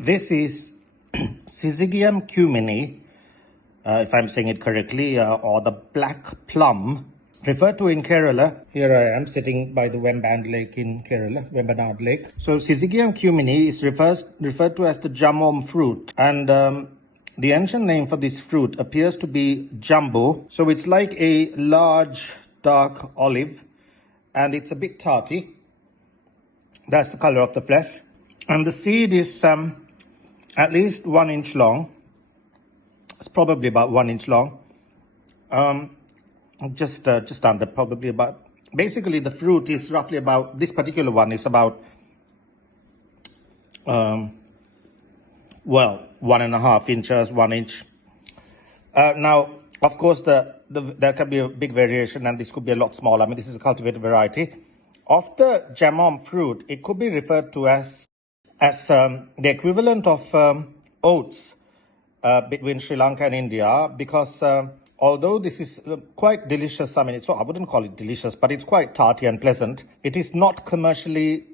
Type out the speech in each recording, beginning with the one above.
This is Syzygium cumini, if I'm saying it correctly, or the black plum, referred to in Kerala. Here I am sitting by the Vembanad Lake in Kerala, Vembanad Lake. So Syzygium cumini is referred to as the jamom fruit, and the ancient name for this fruit appears to be Jambu. So it's like a large dark olive, and it's a bit tarty. That's the color of the flesh, and the seed is at least 1 inch long. It's probably about 1 inch long. Just under, probably about. Basically, the fruit is roughly about, this particular one is about, well, 1.5 inches, 1 inch. Now, of course, there can be a big variation, and this could be a lot smaller. I mean, this is a cultivated variety. Of the jamom fruit, it could be referred to as the equivalent of oats between Sri Lanka and India, because although this is quite delicious, I mean, I wouldn't call it delicious, but it's quite tarty and pleasant. It is not commercially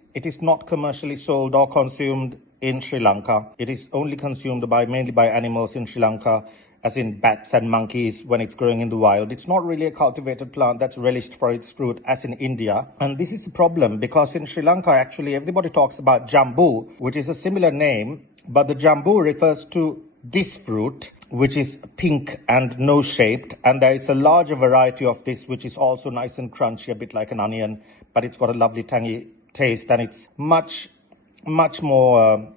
sold or consumed in Sri Lanka. It is only consumed mainly by animals in Sri Lanka, as in bats and monkeys when it's growing in the wild. It's not really a cultivated plant that's relished for its fruit as in India. And this is the problem, because in Sri Lanka, actually, everybody talks about Jambu, which is a similar name, but the Jambu refers to this fruit, which is pink and nose-shaped, and there is a larger variety of this, which is also nice and crunchy, a bit like an onion, but it's got a lovely tangy taste, and it's much more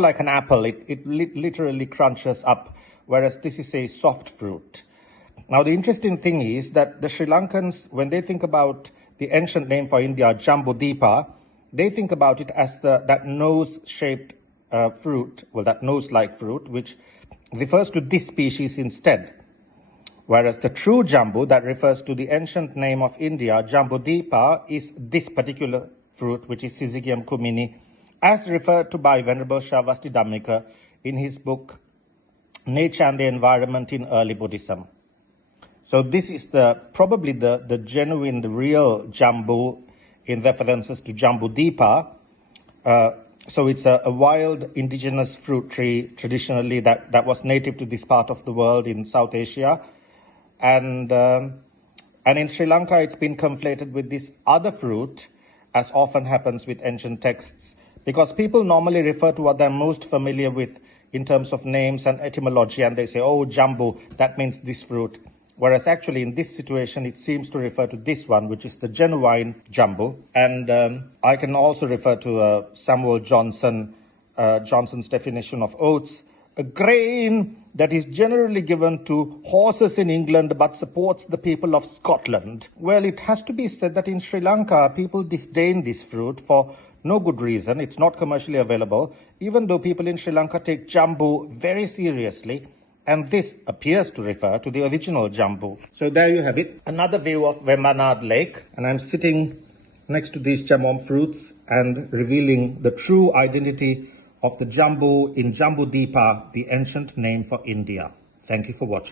like an apple. It literally crunches up, whereas this is a soft fruit. Now, the interesting thing is that the Sri Lankans, when they think about the ancient name for India, Jambudipa, they think about it as that nose-shaped fruit, well, that nose-like fruit, which refers to this species instead. Whereas the true Jambu, that refers to the ancient name of India, Jambudipa, is this particular fruit, which is Syzygium cumini, as referred to by Venerable Shavasti Dhammika in his book, Nature and the Environment in Early Buddhism. So this is probably the genuine, the real Jambu in references to Jambudipa. So it's a wild indigenous fruit tree traditionally that was native to this part of the world in South Asia. And in Sri Lanka, it's been conflated with this other fruit, as often happens with ancient texts, because people normally refer to what they're most familiar with in terms of names and etymology, and they say, oh, Jambu, that means this fruit. Whereas actually in this situation, it seems to refer to this one, which is the genuine Jambu. And I can also refer to Samuel Johnson's definition of oats, a grain that is generally given to horses in England but supports the people of Scotland. Well, it has to be said that in Sri Lanka, people disdain this fruit for no good reason. It's not commercially available, even though people in Sri Lanka take Jambu very seriously. And this appears to refer to the original Jambu. So there you have it, another view of Vembanad Lake. And I'm sitting next to these jamom fruits and revealing the true identity of the Jambu in Jambudipa, the ancient name for India. Thank you for watching.